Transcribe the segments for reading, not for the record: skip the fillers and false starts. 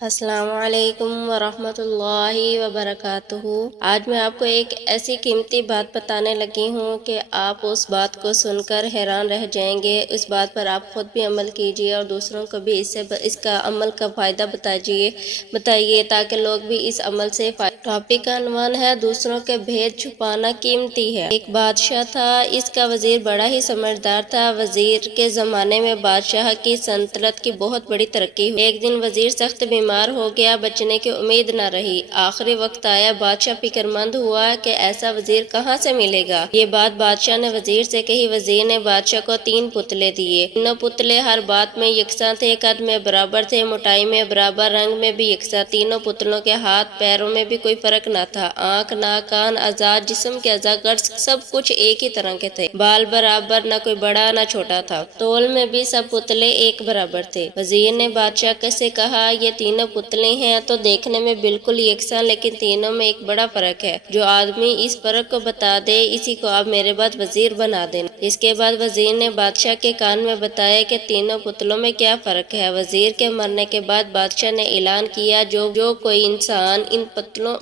السلام علیکم ورحمۃ اللہ وبرکاتہ۔ آج میں آپ کو ایک ایسی قیمتی بات بتانے لگی ہوں کہ آپ اس بات کو سن کر حیران رہ جائیں گے۔ اس بات پر آپ خود بھی عمل کیجیے اور دوسروں کو بھی اس کا عمل کا فائدہ بتائیے تاکہ لوگ بھی اس عمل سے فائدہ۔ ٹاپک کا عنوان ہے دوسروں کے بھید چھپانا قیمتی ہے۔ ایک بادشاہ تھا، اس کا وزیر بڑا ہی سمجھدار تھا۔ وزیر کے زمانے میں بادشاہ کی سلطنت کی بہت بڑی ترقی ہوئی۔ ایک دن وزیر سخت بیمار ہو گیا، بچنے کی امید نہ رہی۔ آخری وقت آیا، بادشاہ فکر مند ہوا کہ ایسا وزیر کہاں سے ملے گا۔ یہ بات بادشاہ نے وزیر سے کہی۔ وزیر نے بادشاہ کو 3 پتلے دیے۔ تینوں پتلے ہر بات میں یکساں تھے، قد میں برابر تھے، موٹائی میں برابر، رنگ میں بھی یکساں۔ تینوں پتلوں کے ہاتھ پیروں میں بھی کوئی فرق نہ تھا۔ آنکھ، ناک، کان، اعضاء جسم کے اعضاء گرز سب کچھ ایک ہی طرح کے تھے۔ بال برابر، نہ کوئی بڑا نہ چھوٹا تھا۔ تول میں بھی سب پتلے ایک برابر تھے۔ وزیر نے بادشاہ سے کہا، یہ تینوں پتلے ہیں تو دیکھنے میں بالکل یکساں، لیکن تینوں میں ایک بڑا فرق ہے۔ جو آدمی اس فرق کو بتا دے، اسی کو آپ میرے بعد وزیر بنا دینا۔ اس کے بعد وزیر نے بادشاہ کے کان میں بتایا کہ تینوں پتلوں میں کیا فرق ہے۔ وزیر کے مرنے کے بعد بادشاہ نے اعلان کیا، جو کوئی انسان ان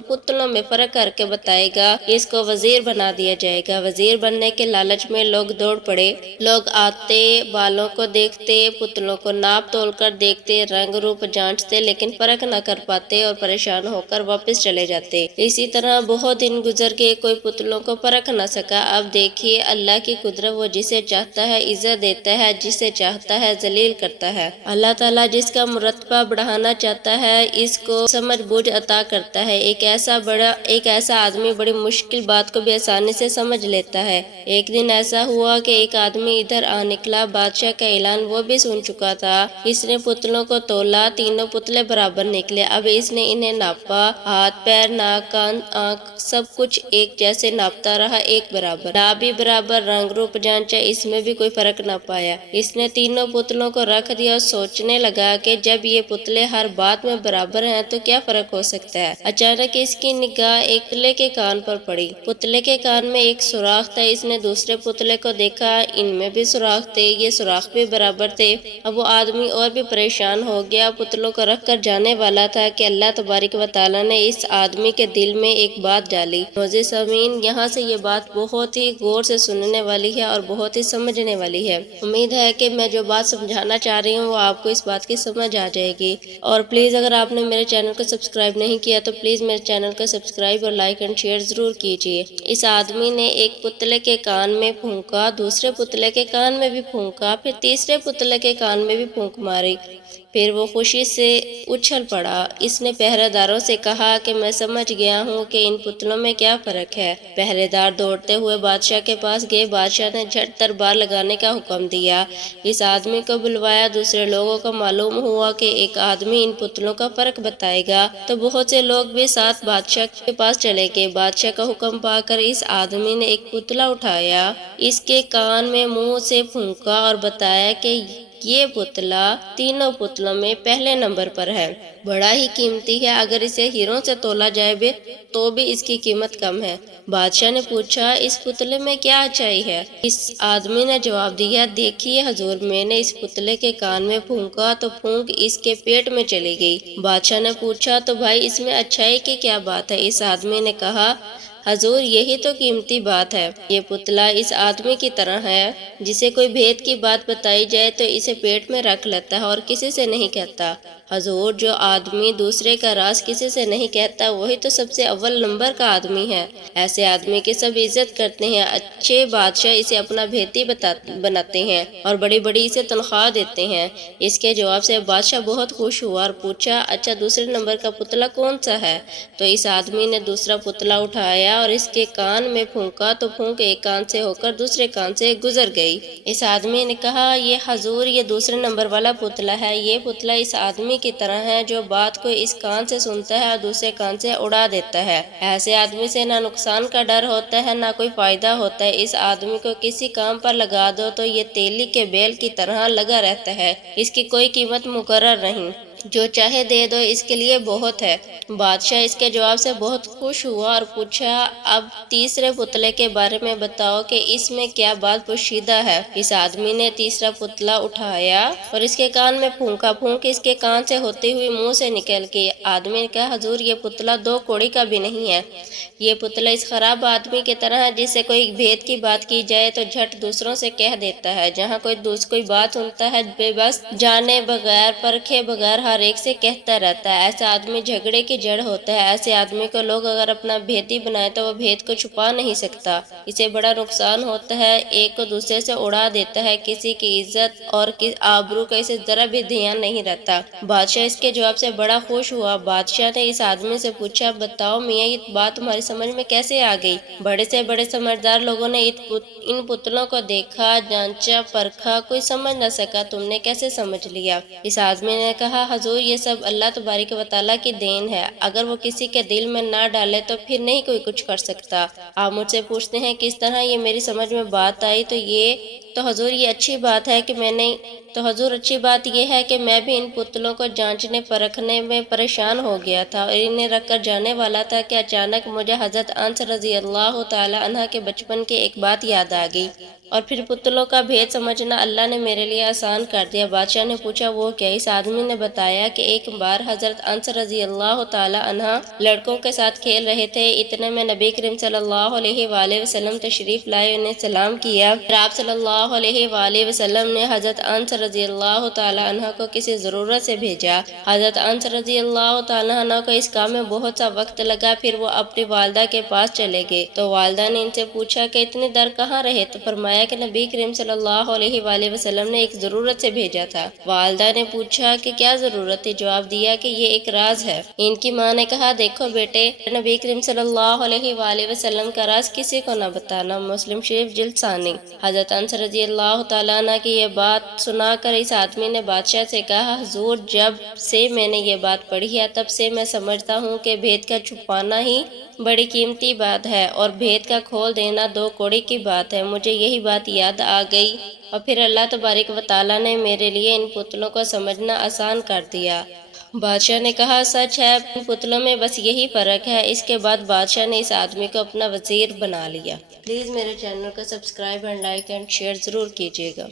پتلوں میں فرق کر کے بتائے گا، اس کو وزیر بنا دیا جائے گا۔ وزیر بننے کے لالچ میں لوگ دوڑ پڑے۔ لوگ آتے، بالوں کو دیکھتے، پتلوں کو ناپ تول کر دیکھتے، رنگ روپ جانچتے، لیکن فرق نہ کر پاتے اور پریشان ہو کر واپس چلے جاتے۔ اسی طرح بہت دن گزر گئے، کوئی پتلوں کو پرکھ نہ سکا۔ اب دیکھیے اللہ کی قدرت، وہ جسے چاہتا ہے عزت دیتا ہے، جسے چاہتا ہے ذلیل کرتا ہے۔ اللہ تعالیٰ جس کا مرتبہ بڑھانا چاہتا ہے، اس کو سمجھ بوجھ عطا کرتا ہے۔ ایک ایسا آدمی بڑی مشکل بات کو بھی آسانی سے سمجھ لیتا ہے۔ ایک دن ایسا ہوا کہ ایک آدمی ادھر آ نکلا۔ بادشاہ کا اعلان وہ بھی سن چکا تھا۔ اس نے پتلوں کو تولا، تینوں پتلے برابر نکلے۔ اب اس نے انہیں ناپا، ہاتھ، پیر، ناک، کان، آنکھ سب کچھ ایک جیسے ناپتا رہا، ایک برابر، ناپ بھی برابر، رنگ روپ جانچا، اس میں بھی کوئی فرق نہ پایا۔ اس نے تینوں پتلوں کو رکھ دیا اور سوچنے لگا کہ جب یہ پتلے ہر بات میں برابر ہیں تو کیا فرق ہو سکتا ہے۔ اچانک اس کی نگاہ ایک پتلے کے کان پر پڑی۔ پتلے کے کان میں ایک سوراخ تھا۔ اس نے دوسرے پتلے کو دیکھا، ان میں بھی سوراخ تھے، یہ سوراخ بھی برابر تھے۔ اب وہ آدمی اور بھی پریشان ہو گیا، پتلوں کو رکھ کر جانے والا تھا کہ اللہ تبارک و تعالیٰ نے اس آدمی کے دل میں ایک بات ڈالی۔ معزز سامعین، یہاں سے یہ بات بہت ہی غور سے سننے والی ہے اور بہت ہی سمجھنے والی ہے۔ امید ہے کہ میں جو بات سمجھانا چاہ رہی ہوں وہ آپ کو اس بات کی سمجھ آ جائے گی۔ اور پلیز اگر آپ نے میرے چینل کو سبسکرائب نہیں کیا تو پلیز میرے چینل کو سبسکرائب اور لائک اینڈ شیئر ضرور کیجیے۔ اس آدمی نے ایک پتلے کے کان میں پھونکا، دوسرے پتلے کے کان میں بھی پھونکا، پھر تیسرے پتلے کے کان میں بھی پھونک ماری، پھر وہ خوشی سے اچھل پڑا۔ اس نے پہرے داروں سے کہا کہ میں سمجھ گیا ہوں کہ ان پتلوں میں کیا فرق ہے۔ پہرے دار دوڑتے ہوئے بادشاہ کے پاس گئے۔ بادشاہ نے جھٹ دربار لگانے کا حکم دیا۔ اس آدمی کو بلوایا۔ دوسرے لوگوں کو معلوم ہوا کہ ایک آدمی ان پتلوں کا فرق بتائے گا، تو بہت سے لوگ بھی ساتھ بادشاہ کے پاس چلے گئے۔ بادشاہ کا حکم پا کر اس آدمی نے ایک پتلا اٹھایا، اس کے کان میں منہ سے پھونکا اور بتایا کہ یہ پتلا تینوں پتلوں میں پہلے نمبر پر ہے، بڑا ہی قیمتی ہے، اگر اسے ہیروں سے تولا جائے تو بھی اس کی قیمت کم ہے۔ بادشاہ نے پوچھا، اس پتلے میں کیا اچھائی ہے؟ اس آدمی نے جواب دیا، دیکھیے حضور، میں نے اس پتلے کے کان میں پھونکا تو پھونک اس کے پیٹ میں چلی گئی۔ بادشاہ نے پوچھا، تو بھائی اس میں اچھائی کی کیا بات ہے؟ اس آدمی نے کہا، حضور یہی تو قیمتی بات ہے۔ یہ پتلا اس آدمی کی طرح ہے، جسے کوئی بھید کی بات بتائی جائے تو اسے پیٹ میں رکھ لیتا ہے اور کسی سے نہیں کہتا۔ حضور، جو آدمی دوسرے کا راز کسی سے نہیں کہتا وہی تو سب سے اول نمبر کا آدمی ہے۔ ایسے آدمی کی سب عزت کرتے ہیں، اچھے بادشاہ اسے اپنا بھیتی بناتے ہیں اور بڑی بڑی اسے تنخواہ دیتے ہیں۔ اس کے جواب سے بادشاہ بہت خوش ہوا اور پوچھا، اچھا دوسرے نمبر کا پتلا کون سا ہے؟ تو اس آدمی نے دوسرا پتلا اٹھایا اور اس کے کان میں پھونکا تو پھونک ایک کان سے ہو کر دوسرے کان سے گزر گئی۔ اس آدمی نے کہا، یہ حضور، یہ دوسرے نمبر والا پتلا ہے۔ یہ پتلا اس آدمی کی طرح ہے جو بات کو اس کان سے سنتا ہے اور دوسرے کان سے اڑا دیتا ہے۔ ایسے آدمی سے نہ نقصان کا ڈر ہوتا ہے نہ کوئی فائدہ ہوتا ہے۔ اس آدمی کو کسی کام پر لگا دو تو یہ تیلی کے بیل کی طرح لگا رہتا ہے، اس کی کوئی قیمت مقرر نہیں۔ جو چاہے دے دو، اس کے لیے بہت ہے۔ بادشاہ اس کے جواب سے بہت خوش ہوا اور پوچھا، اب تیسرے پتلے کے بارے میں بتاؤ کہ اس میں کیا بات پوشیدہ ہے۔ اس آدمی نے تیسرا پتلا اٹھایا اور اس کے کان میں پھونکا، پھونک اس کے کان سے ہوتی ہوئی منہ سے نکل گئی۔ آدمی نے کہا، حضور یہ پتلا 2 کوڑی کا بھی نہیں ہے، یہ پتلا اس خراب آدمی کی طرح ہے جس سے کوئی بھید کی بات کی جائے تو جھٹ دوسروں سے کہہ دیتا ہے، جہاں کوئی بات سنتا ہے بے بس جانے بغیر پرکھے بغیر ہر ایک سے کہتا رہتا ہے۔ ایسا آدمی جھگڑے کی جڑ ہوتا ہے۔ ایسے آدمی کو لوگ اگر اپنا بھیدی بنائے تو وہ بھید کو چھپا نہیں سکتا، اسے بڑا نقصان ہوتا ہے، ایک کو دوسرے سے اڑا دیتا ہے، کسی کی عزت اور آبرو کا اسے ذرا بھی دھیان نہیں رہتا۔ بادشاہ اس کے جواب سے بڑا خوش ہوا۔ بادشاہ نے اس آدمی سے پوچھا، بتاؤ میاں یہ بات تمہاری سمجھ میں کیسے آ گئی؟ بڑے سے بڑے سمجھدار لوگوں نے ان پتلوں کو دیکھا، جانچا، پرکھا، کوئی سمجھ نہ سکا، تم نے کیسے سمجھ لیا؟ اس آدمی نے کہا، حضور یہ سب اللہ تبارک و تعالیٰ کی دین ہے، اگر وہ کسی کے دل میں نہ ڈالے تو پھر نہیں کوئی کچھ کر سکتا۔ آپ مجھ سے پوچھتے ہیں کس طرح یہ میری سمجھ میں بات آئی، تو حضور یہ اچھی بات ہے کہ میں بھی ان پتلوں کو جانچنے پرکھنے میں پریشان ہو گیا تھا اور انہیں رکھ کر جانے والا تھا کہ اچانک مجھے حضرت انس رضی اللہ تعالی عنہ کے بچپن کی ایک بات یاد آ گئی اور پھر پتلوں کا بھید سمجھنا اللہ نے میرے لیے آسان کر دیا۔ بادشاہ نے پوچھا، وہ کیا؟ اس آدمی نے بتایا کہ ایک بار حضرت انس رضی اللہ تعالی عنہ لڑکوں کے ساتھ کھیل رہے تھے، اتنے میں نبی کریم صلی اللہ علیہ وآلہ وسلم تشریف لائے، انہیں سلام کیا۔ پھر آپ صلی اللہ علیہ وآلہ وسلم نے حضرت انس رضی اللہ تعالی عنہ کو کسی ضرورت سے بھیجا۔ حضرت انس رضی اللہ تعالی عنہ کو اس کام میں بہت سا وقت لگا، پھر وہ اپنی والدہ کے پاس چلے گئے تو والدہ نے ان سے پوچھا کہ اتنی دیر کہاں رہے؟ تو فرمایا کہ نبی کریم صلی اللہ علیہ وآلہ وسلم نے ایک ضرورت سے بھیجا تھا۔ والدہ نے پوچھا کہ کیا ضرورت تھی؟ جواب دیا کہ یہ ایک راز ہے۔ ان کی ماں نے کہا، دیکھو بیٹے، نبی کریم صلی اللہ علیہ وآلہ وسلم کا راز کسی کو نہ بتانا۔ مسلم شریف جلد ثانی۔ حضرت انس رضی اللہ تعالیٰ عنہ کی یہ بات سنا کر اس آدمی نے بادشاہ سے کہا، حضور جب سے میں نے یہ بات پڑھی ہے تب سے میں سمجھتا ہوں کہ بھید کا چھپانا ہی بڑی قیمتی بات ہے اور بھید کا کھول دینا 2 کوڑی کی بات ہے۔ مجھے یہی بات یاد آ گئی اور پھر اللہ تبارک و تعالیٰ نے میرے لیے ان پتلوں کو سمجھنا آسان کر دیا۔ بادشاہ نے کہا، سچ ہے، ان پتلوں میں بس یہی فرق ہے۔ اس کے بعد بادشاہ نے اس آدمی کو اپنا وزیر بنا لیا۔ پلیز میرے چینل کو subscribe and like and share ضرور کیجیے گا۔